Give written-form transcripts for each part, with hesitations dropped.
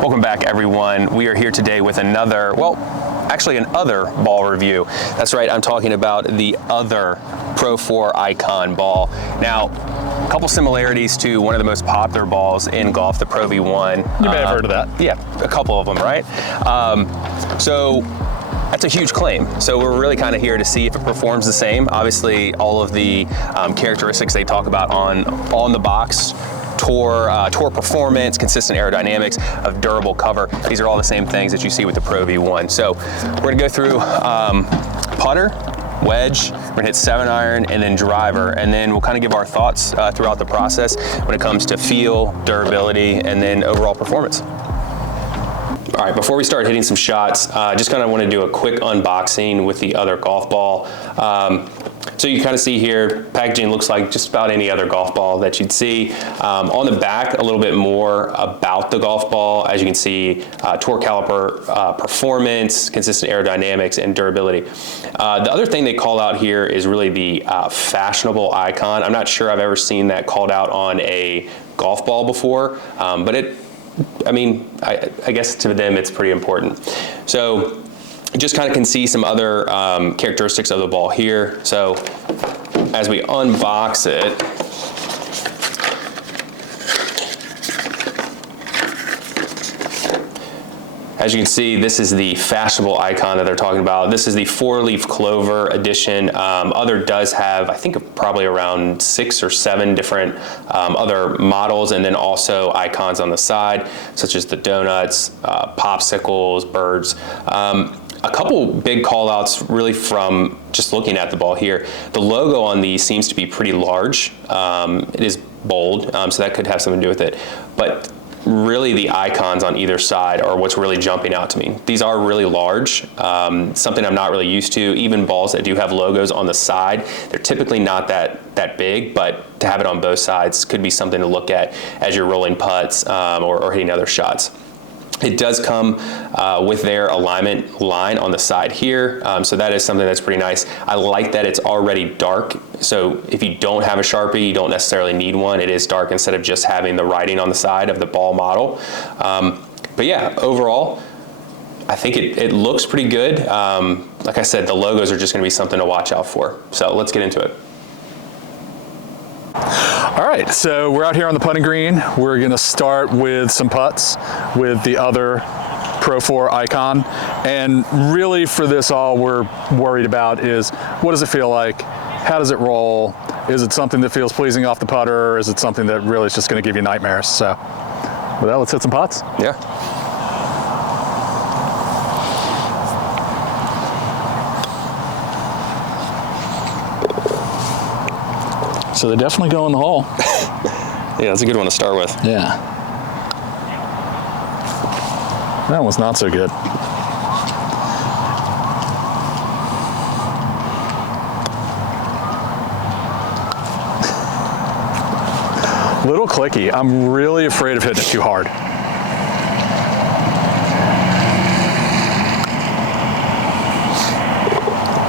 Welcome back, everyone. We are here today with another, well, actually an other ball review. That's right, I'm talking about the Uther Pro 4 Icon ball. Now, a couple similarities to one of the most popular balls in golf, the Pro V1. You may have heard of that. Yeah, a couple of them, right? So that's a huge claim. So we're really kind of here to see if it performs the same. Obviously, all of the characteristics they talk about on the box, tour performance, consistent aerodynamics, of durable cover. These are all the same things that you see with the Pro V1. So we're gonna go through putter, wedge, we're gonna hit 7-iron, and then driver, and then we'll kind of give our thoughts throughout the process when it comes to feel, durability, and then overall performance. All right, before we start hitting some shots, just kind of want to do a quick unboxing with the Uther golf ball. So you kind of see here, packaging looks like just about any other golf ball that you'd see. On the back, a little bit more about the golf ball. As you can see, torque caliper performance, consistent aerodynamics, and durability. The other thing they call out here is really the fashionable icon. I'm not sure I've ever seen that called out on a golf ball before, but I guess to them it's pretty important. So just kind of can see some other characteristics of the ball here. So as we unbox it, as you can see, this is the fashionable icon that they're talking about. This is the 4-leaf clover edition. Uther does have, I think, probably around 6 or 7 different other models, and then also icons on the side, such as the donuts, popsicles, birds. A couple big call outs really from just looking at the ball here. The logo on these seems to be pretty large. It is bold, so that could have something to do with it. But really the icons on either side are what's really jumping out to me. These are really large, something I'm not really used to. Even balls that do have logos on the side, they're typically not that big, but to have it on both sides could be something to look at as you're rolling putts or hitting other shots. It does come with their alignment line on the side here, so that is something that's pretty nice. I like that it's already dark, so if you don't have a Sharpie, you don't necessarily need one. It is dark instead of just having the writing on the side of the ball model. But yeah, overall, I think it looks pretty good. Like I said, the logos are just gonna be something to watch out for. So let's get into it. All right, so we're out here on the putting green. We're gonna start with some putts with the Uther Pro 4 Icon. And really for this, all we're worried about is, what does it feel like? How does it roll? Is it something that feels pleasing off the putter? Or is it something that really is just gonna give you nightmares? So with that, let's hit some putts. Yeah. So they definitely go in the hole. Yeah, that's a good one to start with. Yeah. That one's not so good. Little clicky. I'm really afraid of hitting it too hard.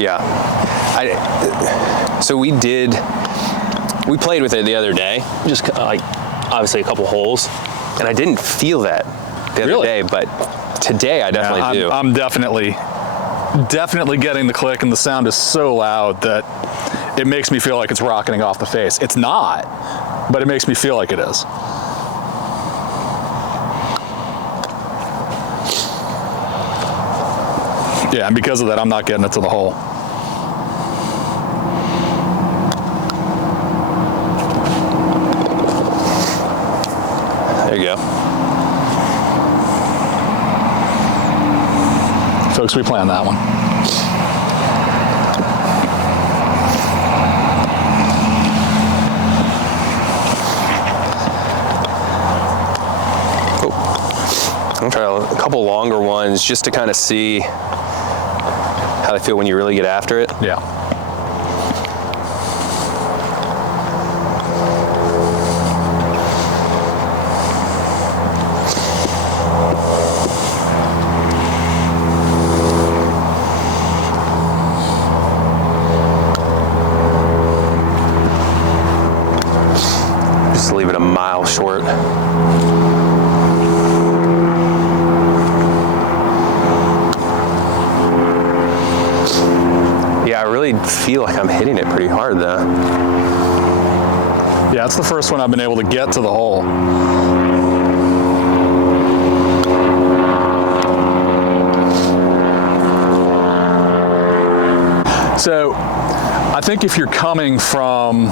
Yeah. So we played with it the other day, just like obviously a couple holes, and I didn't feel that the other day, but today I definitely do. I'm definitely getting the click, and the sound is so loud that it makes me feel like it's rocketing off the face. It's not, but it makes me feel like it is. Yeah, and because of that, I'm not getting it to the hole. There you go. Folks, we planned that one. I'm gonna try a couple longer ones just to kind of see how they feel when you really get after it. Yeah. Just leave it a mile short. really feel like I'm hitting it pretty hard though. Yeah, it's the first one I've been able to get to the hole. So I think if you're coming from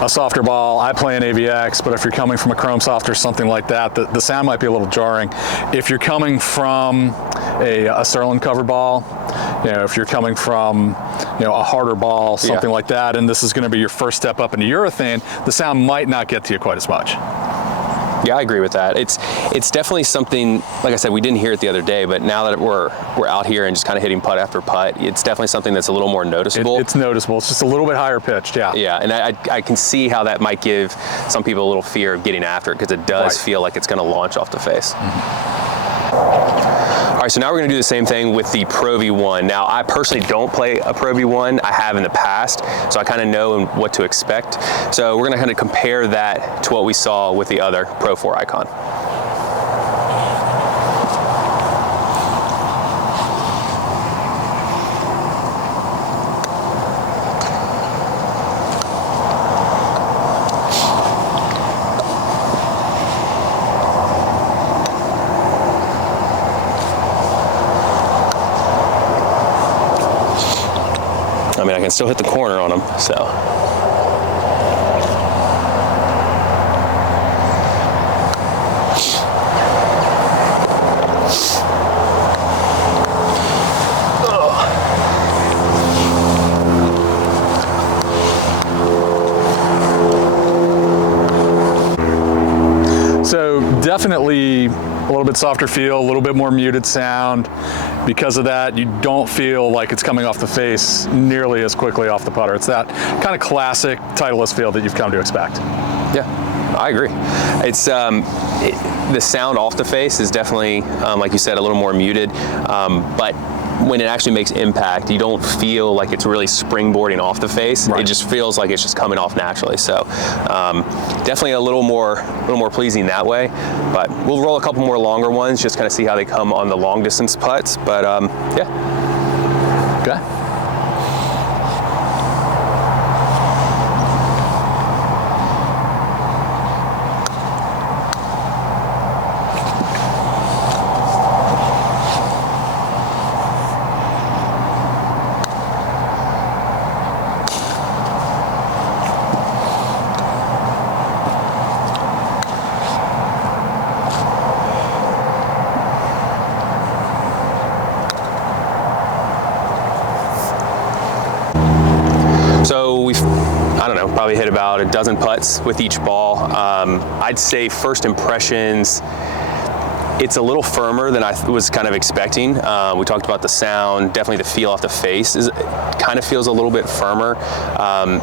a softer ball, I play an AVX, but if you're coming from a Chrome Soft or something like that, the sound might be a little jarring. If you're coming from a Sterling cover ball, if you're coming from a harder ball, something like that, and this is going to be your first step up into urethane, the sound might not get to you quite as much. Yeah, I agree with that. It's definitely something, like I said, we didn't hear it the other day, but now that we're out here and just kind of hitting putt after putt, it's definitely something that's a little more noticeable. It's noticeable. It's just a little bit higher pitched, yeah. Yeah, and I can see how that might give some people a little fear of getting after it because it does feel like it's going to launch off the face. All right, so now we're gonna do the same thing with the Pro V1. Now, I personally don't play a Pro V1. I have in the past, so I kind of know what to expect. So we're gonna kind of compare that to what we saw with the other Pro 4 Icon. I mean, I can still hit the corner on them, so. So definitely a little bit softer feel, a little bit more muted sound. Because of that, you don't feel like it's coming off the face nearly as quickly off the putter. It's that kind of classic Titleist feel that you've come to expect. Yeah, I agree. It's the sound off the face is definitely, like you said, a little more muted, but when it actually makes impact, you don't feel like it's really springboarding off the face. Right. It just feels like it's just coming off naturally. So definitely a little more pleasing that way. But we'll roll a couple more longer ones, just kind of see how they come on the long distance putts. But yeah. Okay. So we've, I don't know, probably hit about a dozen putts with each ball. I'd say first impressions, it's a little firmer than I was kind of expecting. We talked about the sound, definitely the feel off the face kind of feels a little bit firmer.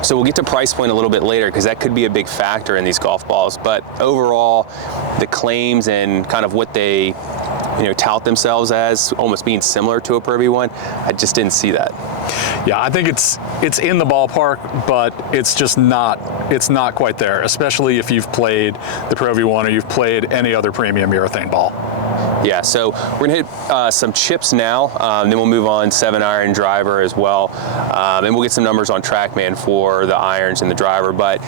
So we'll get to price point a little bit later because that could be a big factor in these golf balls. But overall, the claims and kind of what they tout themselves as almost being similar to a Pro V1, I just didn't see that. Yeah, I think it's in the ballpark, but it's not quite there, especially if you've played the Pro V1 or you've played any other premium urethane ball. Yeah, so we're gonna hit some chips now, then we'll move on 7-iron driver as well, and we'll get some numbers on TrackMan for the irons and the driver. But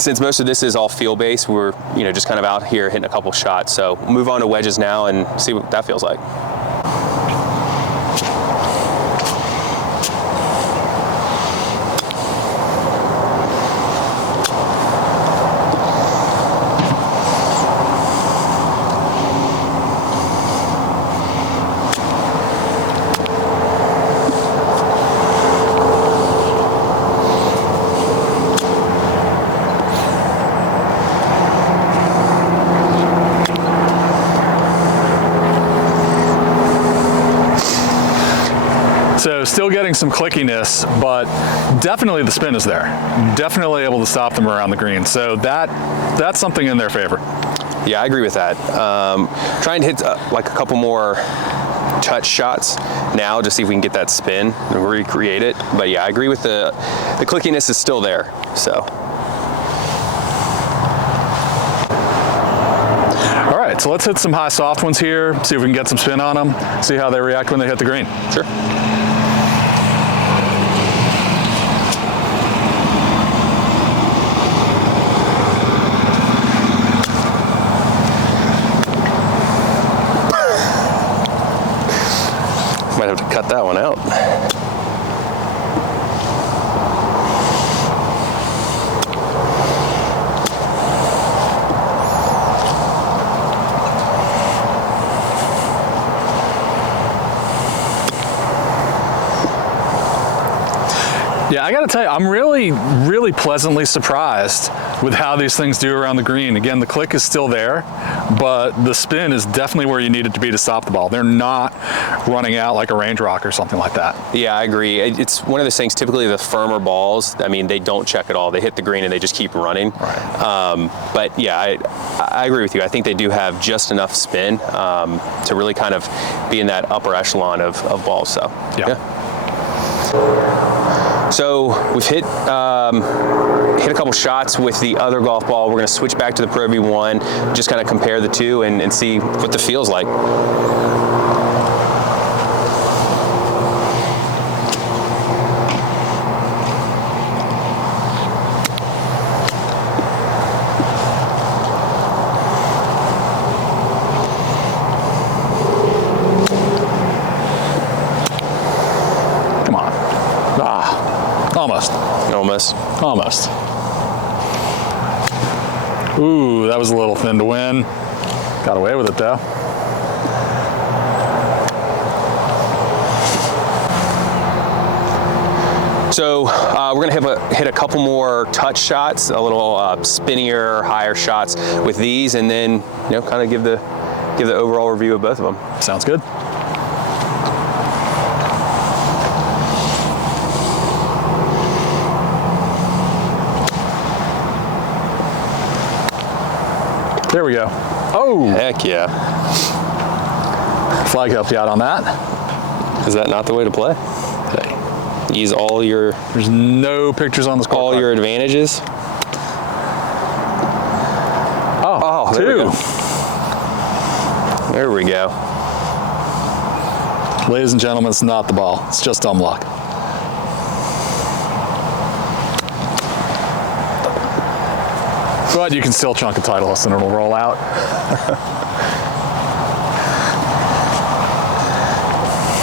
since most of this is all feel-based, we're just kind of out here hitting a couple shots. So we'll move on to wedges now and see what that feels like. So still getting some clickiness, but definitely the spin is there. Definitely able to stop them around the green. So that's something in their favor. Yeah, I agree with that. Trying to hit like a couple more touch shots now, just see if we can get that spin and recreate it. But yeah, I agree with the clickiness is still there. So. All right, so let's hit some high soft ones here, see if we can get some spin on them, see how they react when they hit the green. Sure. have to cut that one out. Yeah, I gotta tell you, I'm really pleasantly surprised with how these things do around the green. Again, the click is still there, but the spin is definitely where you need it to be to stop the ball. They're not running out like a range rock or something like that. Yeah, I agree. It's one of those things, typically the firmer balls, I mean, they don't check at all. They hit the green and they just keep running. Right. But yeah, I agree with you. I think they do have just enough spin to really kind of be in that upper echelon of balls. So, yeah. So we've hit a couple shots with the other golf ball. We're going to switch back to the Pro V1, just kind of compare the two and see what the feel's like. Come on. Almost. Almost. Ooh, that was a little thin to win. Got away with it though. So we're gonna hit a couple more touch shots, a little spinnier, higher shots with these, and then kind of give the overall review of both of them. Sounds good. There we go. Oh! Heck yeah. Flag helped you out on that. Is that not the way to play? Hey. Use all your... There's no pictures on the scoreboard. All your advantages. Oh, there we two. go. There we go. Ladies and gentlemen, it's not the ball. It's just dumb luck. But you can still chunk a Titleist and it'll roll out.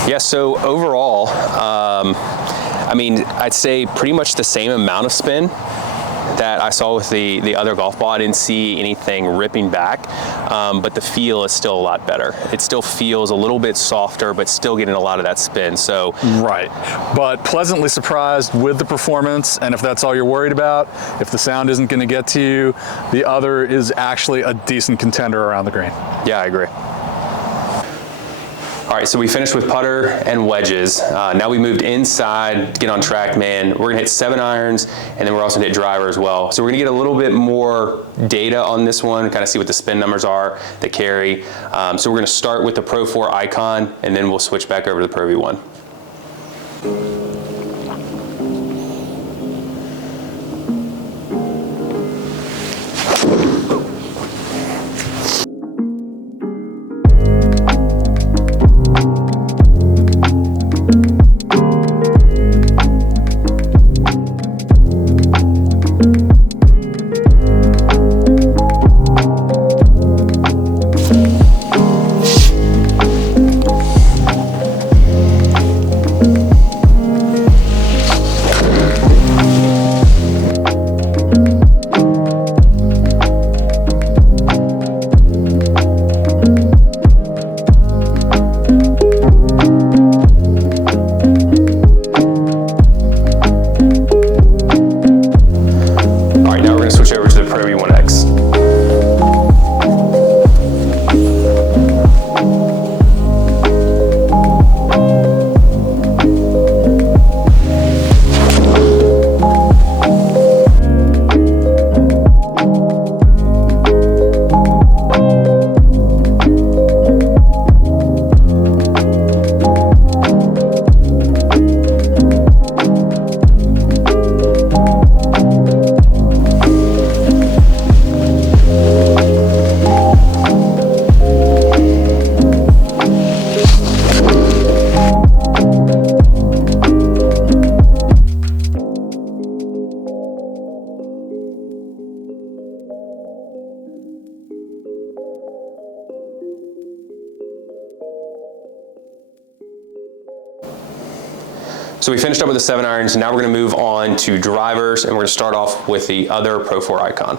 Yeah, so overall, I mean, I'd say pretty much the same amount of spin that I saw with the other golf ball. I didn't see anything ripping back, but the feel is still a lot better. It still feels a little bit softer, but still getting a lot of that spin. So right, but pleasantly surprised with the performance, and if that's all you're worried about, if the sound isn't going to get to you, the other is actually a decent contender around the green. Yeah, I agree. All right, so we finished with putter and wedges. Now we moved inside to get on TrackMan. We're gonna hit 7 irons, and then we're also gonna hit driver as well. So we're gonna get a little bit more data on this one, kind of see what the spin numbers are, the carry. So we're gonna start with the Pro 4 Icon, and then we'll switch back over to the Pro V1. So we finished up with the 7 irons. Now we're going to move on to drivers, and we're going to start off with the other Pro 4 Icon.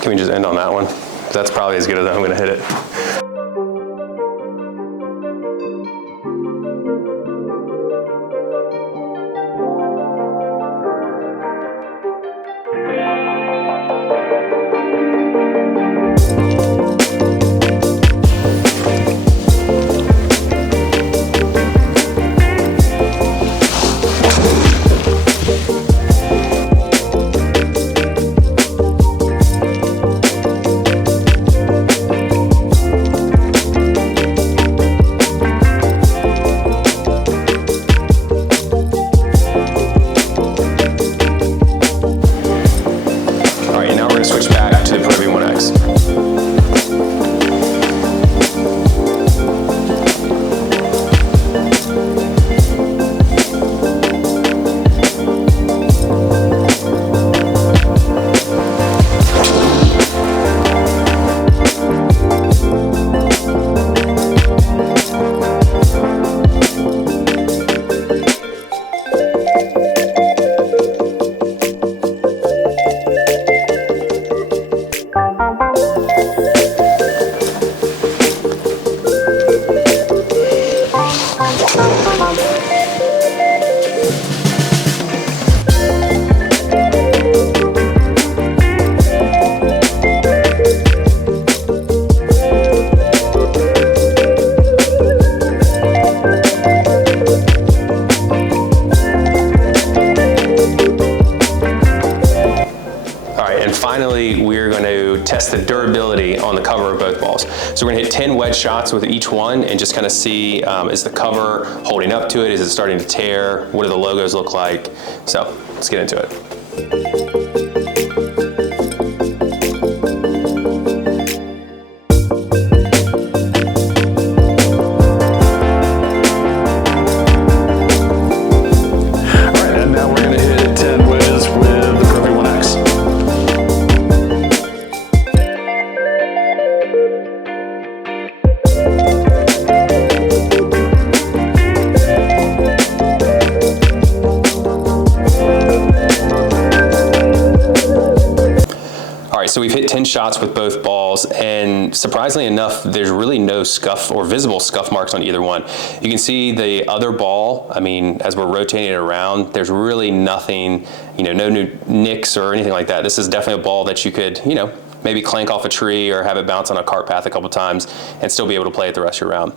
Can we just end on that one? That's probably as good as I'm going to hit it. Finally, we're going to test the durability on the cover of both balls. So we're going to hit 10 wedge shots with each one and just kind of see, is the cover holding up to it? Is it starting to tear? What do the logos look like? So let's get into it. So we've hit 10 shots with both balls, and surprisingly enough, there's really no scuff or visible scuff marks on either one. You can see the other ball, I mean, as we're rotating it around, there's really nothing, no new nicks or anything like that. This is definitely a ball that you could, maybe clank off a tree or have it bounce on a cart path a couple times and still be able to play it the rest of your round.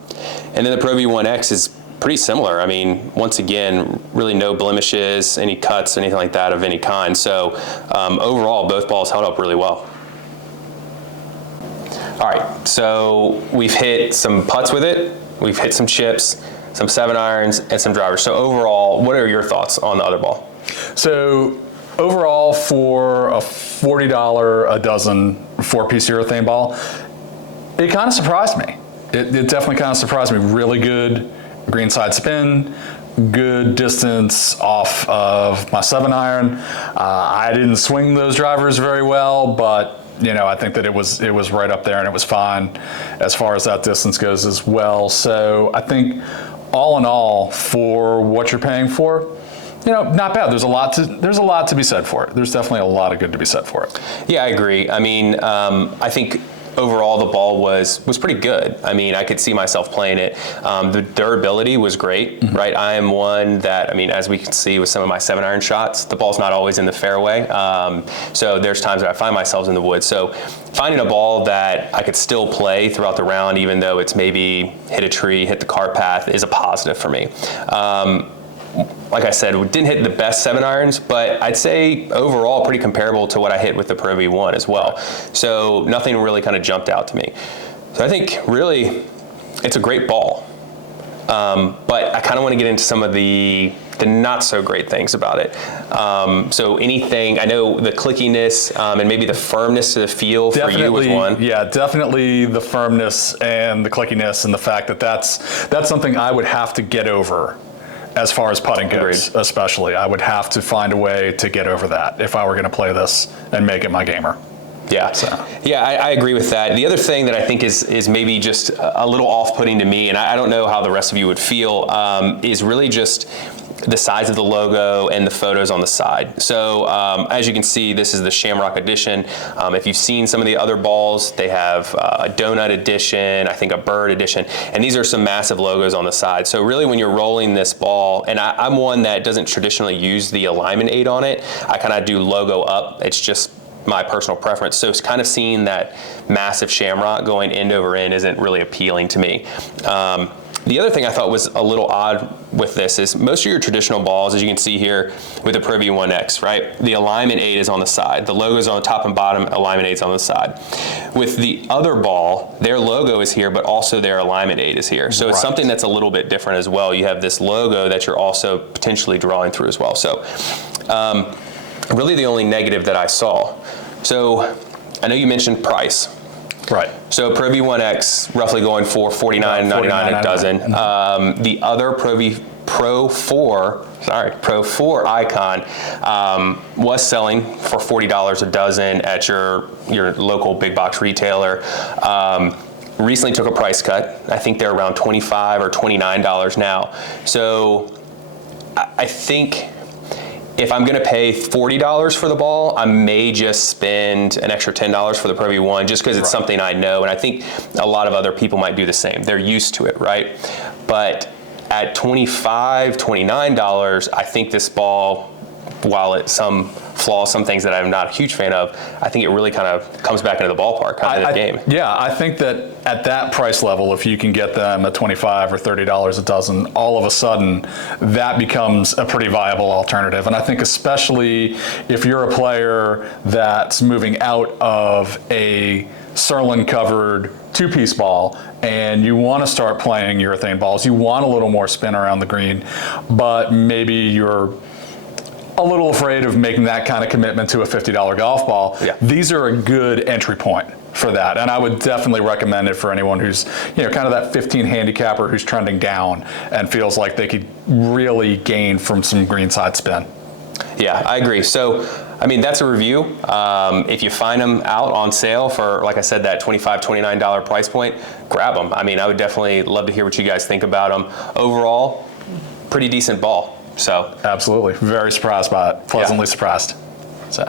And then the Pro V1X is pretty similar. I mean, once again, really no blemishes, any cuts, anything like that of any kind. So overall, both balls held up really well. All right, so we've hit some putts with it, we've hit some chips, some 7 irons, and some drivers. So overall, what are your thoughts on the other ball? So overall, for a $40 a dozen 4-piece urethane ball, it kind of surprised me. It definitely kind of surprised me. Really good green side spin, good distance off of my 7 iron. I didn't swing those drivers very well, but I think that it was right up there and it was fine as far as that distance goes as well. So I think all in all, for what you're paying for, not bad. There's a lot to be said for it. There's definitely a lot of good to be said for it. Yeah, I agree. I mean, I think overall the ball was pretty good. I mean, I could see myself playing it. The durability was great, right? I am one that, I mean, as we can see with some of my 7 iron shots, the ball's not always in the fairway. So there's times that I find myself in the woods. So finding a ball that I could still play throughout the round, even though it's maybe hit a tree, hit the cart path, is a positive for me. Like I said, we didn't hit the best 7 irons, but I'd say overall pretty comparable to what I hit with the Pro V1 as well. So nothing really kind of jumped out to me. So I think really it's a great ball. But I kind of want to get into some of the the not so great things about it. So anything, I know the clickiness and maybe the firmness to the feel for you was one. Yeah, definitely the firmness and the clickiness, and the fact that that's something I would have to get over as far as putting goes. Agreed. Especially. I would have to find a way to get over that if I were going to play this and make it my gamer. Yeah, yeah, I agree with that. The other thing that I think is maybe just a little off-putting to me, and I don't know how the rest of you would feel, is really just the size of the logo and the photos on the side. So as you can see, this is the Shamrock Edition. If you've seen some of the other balls, they have a donut edition, I think a bird edition, and these are some massive logos on the side. So really when you're rolling this ball, and I'm one that doesn't traditionally use the alignment aid on it, I kind of do logo up. It's just my personal preference. So it's kind of seeing that massive shamrock going end over end isn't really appealing to me. The other thing I thought was a little odd with this is most of your traditional balls, as you can see here with the Pro V1X, right? The alignment aid is on the side. The logo's on the top and bottom, alignment aid's on the side. With the other ball, their logo is here, but also their alignment aid is here. So it's something that's a little bit different as well. You have this logo that you're also potentially drawing through as well. So really the only negative that I saw. So I know you mentioned price. Right. So Pro V1X roughly going for $49.99 a dozen. The other Pro 4 Icon was selling for $40 a dozen at your local big box retailer. Recently took a price cut. I think they're around $25 or $29 now. So I think if I'm going to pay $40 for the ball, I may just spend an extra $10 for the Pro V1 just because it's something I know, and I think a lot of other people might do the same. They're used to it, right? But at $25, $29, I think this ball, while it's some flaws, some things that I'm not a huge fan of, I think it really kind of comes back into the ballpark kind of the game. Yeah, I think that at that price level, if you can get them at $25 or $30 a dozen, all of a sudden that becomes a pretty viable alternative. And I think especially if you're a player that's moving out of a Surlyn covered two-piece ball and you want to start playing urethane balls, you want a little more spin around the green, but maybe you're a little afraid of making that kind of commitment to a $50 golf ball. Yeah. These are a good entry point for that, and I would definitely recommend it for anyone who's, kind of that 15 handicapper who's trending down and feels like they could really gain from some greenside spin. Yeah, I agree. So, I mean, that's a review. If you find them out on sale for, like I said, that $25, $29 price point, grab them. I mean, I would definitely love to hear what you guys think about them. Overall, pretty decent ball. So absolutely, very surprised by it. Pleasantly surprised. So.